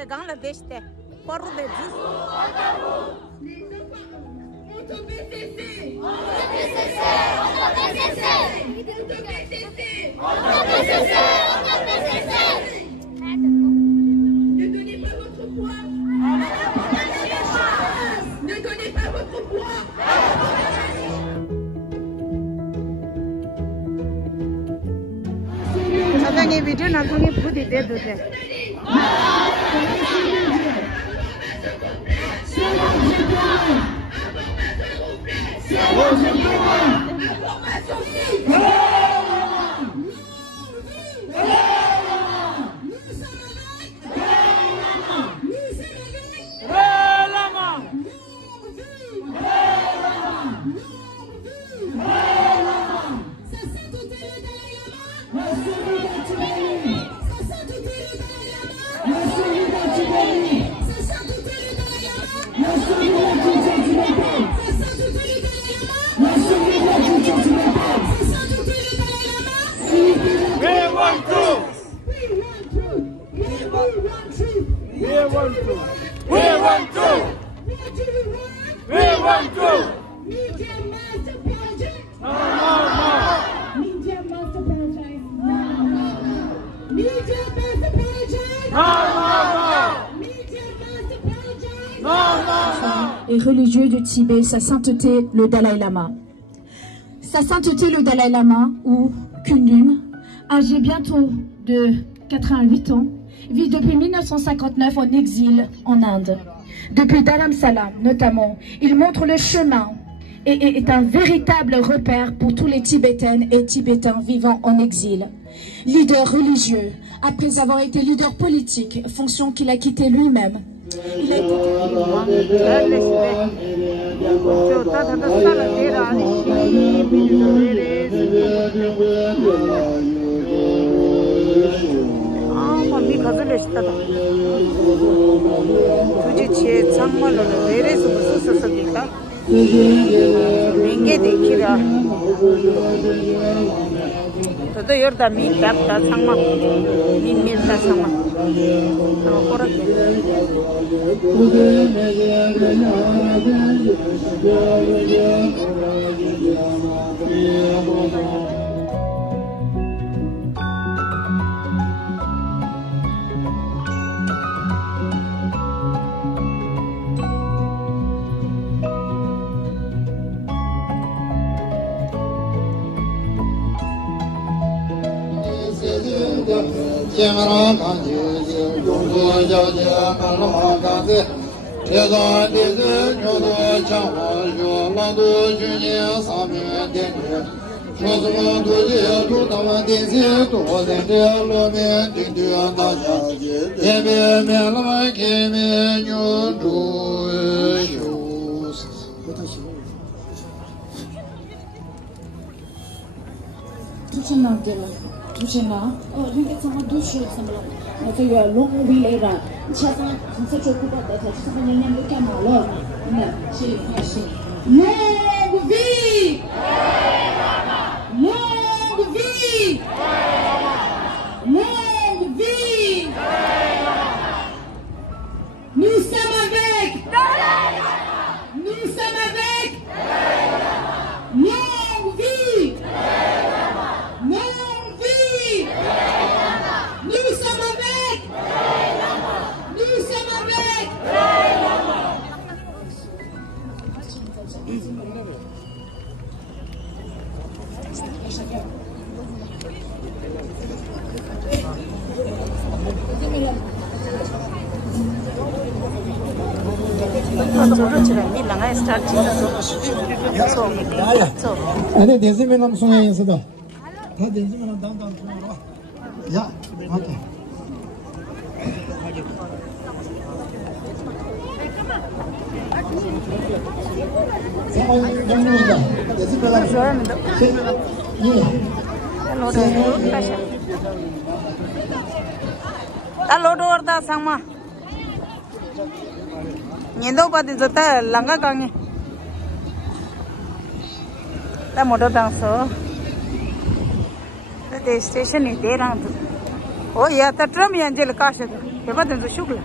de gang la beste. Porro de jus. Ne donnez pas votre poids. Ne donnez pas votre poids. Ada ni video na kuni pudi de do de. Et religieux du Tibet, sa sainteté le Dalai Lama. Sa sainteté le Dalai Lama, ou Kundun, âgé bientôt de 88 ans, vit depuis 1959 en exil en Inde. Depuis Dharamsala notamment, il montre le chemin et est un véritable repère pour tous les Tibétaines et Tibétains vivant en exil. Leader religieux, après avoir été leader politique, fonction qu'il a quittée lui-même, il a été... Todo yorda mi tapta sangma mi mirta sangma ora Oh, look at some of those shirts. I feel you are long way later. Chasa, such a good that I just have a name look at my lord. No, she. Long vie! Long vie! Longue vie! Nous sommes avec! Nous sommes avec! Longue vie! Longue vie! Nous sommes avec! Nous sommes avec! 아니 대세면함 송해에서도 다 대세면함 담당 송해로 야 오케이 상황 정리입니다. 대세면함 Alodo orda sama. Nyendo pati jota langa kange. Ta modo dangso. The station is there. Oh yeah, the tram yanjel kasha. Ke badan shukla.